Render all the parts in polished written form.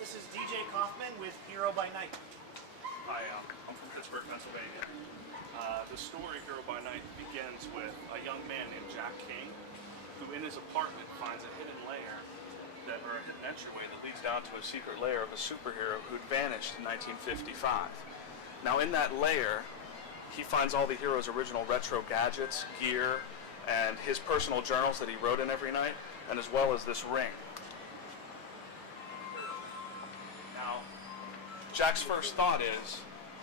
This is DJ Coffman with Hero by Night. Hi, I'm from Pittsburgh, Pennsylvania. The story Hero by Night begins with a young man named Jack King, who in his apartment finds a hidden layer, or a hidden entryway that leads down to a secret lair of a superhero who'd vanished in 1955. Now in that lair, he finds all the hero's original retro gadgets, gear, and his personal journals that he wrote in every night, and as well as this ring. Now, Jack's first thought is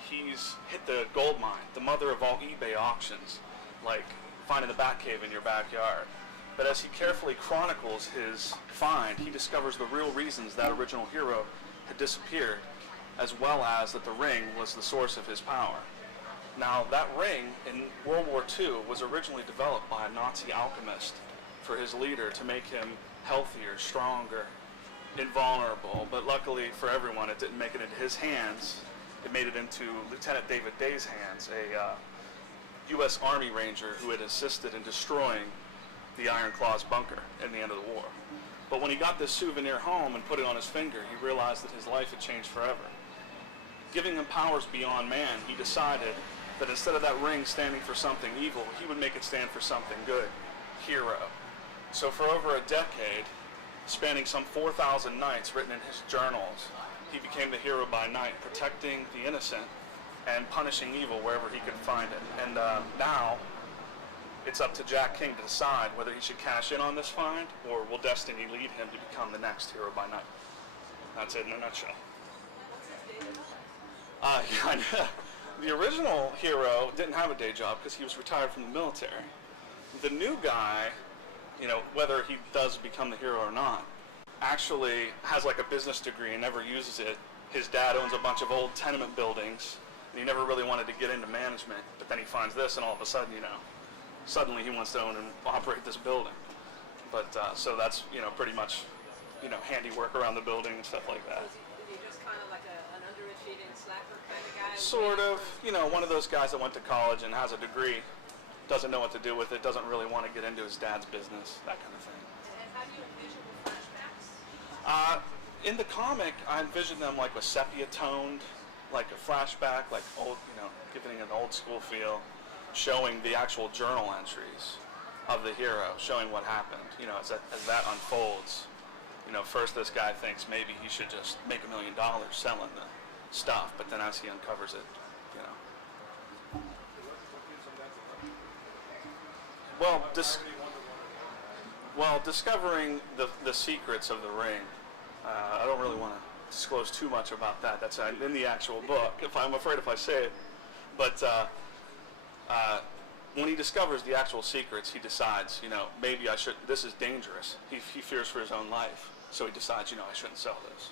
he's hit the gold mine, the mother of all eBay auctions, like finding the Batcave in your backyard. But as he carefully chronicles his find, he discovers the real reasons that original hero had disappeared, as well as that the ring was the source of his power. Now, that ring in World War II was originally developed by a Nazi alchemist for his leader to make him healthier, stronger, invulnerable, but luckily for everyone, it didn't make it into his hands. It made it into Lieutenant David Day's hands, a U.S. Army Ranger who had assisted in destroying the Iron Claw's bunker in the end of the war. But when he got this souvenir home and put it on his finger, he realized that his life had changed forever. Giving him powers beyond man, he decided that instead of that ring standing for something evil, he would make it stand for something good, hero. So for over a decade, spanning some 4,000 nights written in his journals, he became the hero by night, protecting the innocent and punishing evil wherever he could find it. And now, it's up to Jack King to decide whether he should cash in on this find, or will destiny lead him to become the next hero by night. That's it in a nutshell. The original hero didn't have a day job because he was retired from the military. The new guy, you know, whether he does become the hero or not, actually has like a business degree and never uses it. His dad owns a bunch of old tenement buildings, and he never really wanted to get into management, but then he finds this, and all of a sudden, you know, suddenly he wants to own and operate this building. But so that's, you know, pretty much, you know, handiwork around the building and stuff like that. Is he just kind of like an underachieving slacker kind of guy? Sort of, you know, one of those guys that went to college and has a degree, doesn't know what to do with it, doesn't really want to get into his dad's business, that kind of thing. And how do you envision the flashbacks? In the comic, I envision them like with sepia toned, like a flashback, like old, you know, giving an old school feel, showing the actual journal entries of the hero, showing what happened. You know, as that unfolds, you know, first this guy thinks maybe he should just make $1 million selling the stuff, but then as he uncovers it, you know. Well, discovering the secrets of the ring, I don't really want to disclose too much about that. That's in the actual book. I'm afraid if I say it. But when he discovers the actual secrets, he decides, you know, maybe I should. This is dangerous. He fears for his own life, so he decides, you know, I shouldn't sell this.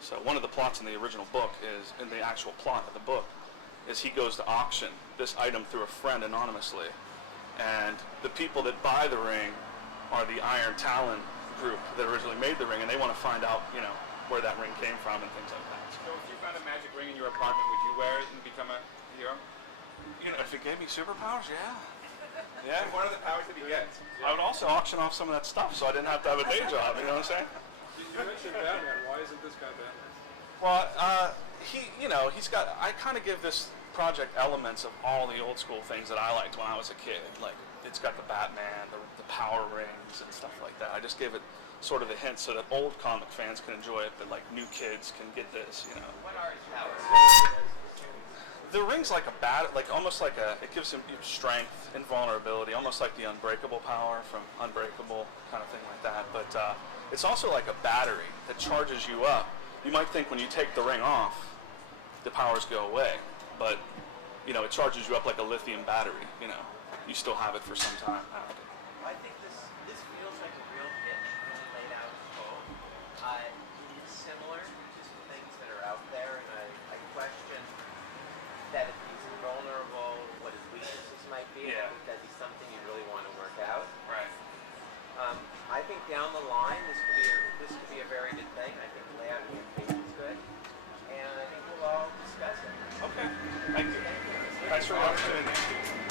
So one of the plots in the original book is, in the actual plot of the book, is he goes to auction this item through a friend anonymously. And the people that buy the ring are the Iron Talon group that originally made the ring, and they want to find out, you know, where that ring came from and things like that. So if you found a magic ring in your apartment, would you wear it and become a hero? You know, if it gave me superpowers, yeah. Yeah. What are the powers that he gets? I would also auction off some of that stuff so I didn't have to have a day job, you know what I'm saying? You mentioned Batman. Why isn't this guy Batman? Well, he's got, I kind of give this project elements of all the old school things that I liked when I was a kid. Like, it's got the Batman, the power rings and stuff like that. I just gave it sort of a hint so that old comic fans can enjoy it, but like new kids can get this, you know. What are his powers? The ring's like a almost like it gives him strength, invulnerability, almost like the unbreakable power from Unbreakable, kind of thing like that. But it's also like a battery that charges you up. You might think when you take the ring off, the powers go away, but you know, it charges you up like a lithium battery. You know, you still have it for some time. I think this feels like a real pitch, really laid out in code. It's similar to some things that are out there, and I question that if he's invulnerable, what his weaknesses might be. Yeah. I think that'd be something you really want to work out. Right. I think down the line, this could be a very good thing. I think the layout of the page is good, and I think we'll all discuss it. Okay. Thank you. Thanks for the opportunity.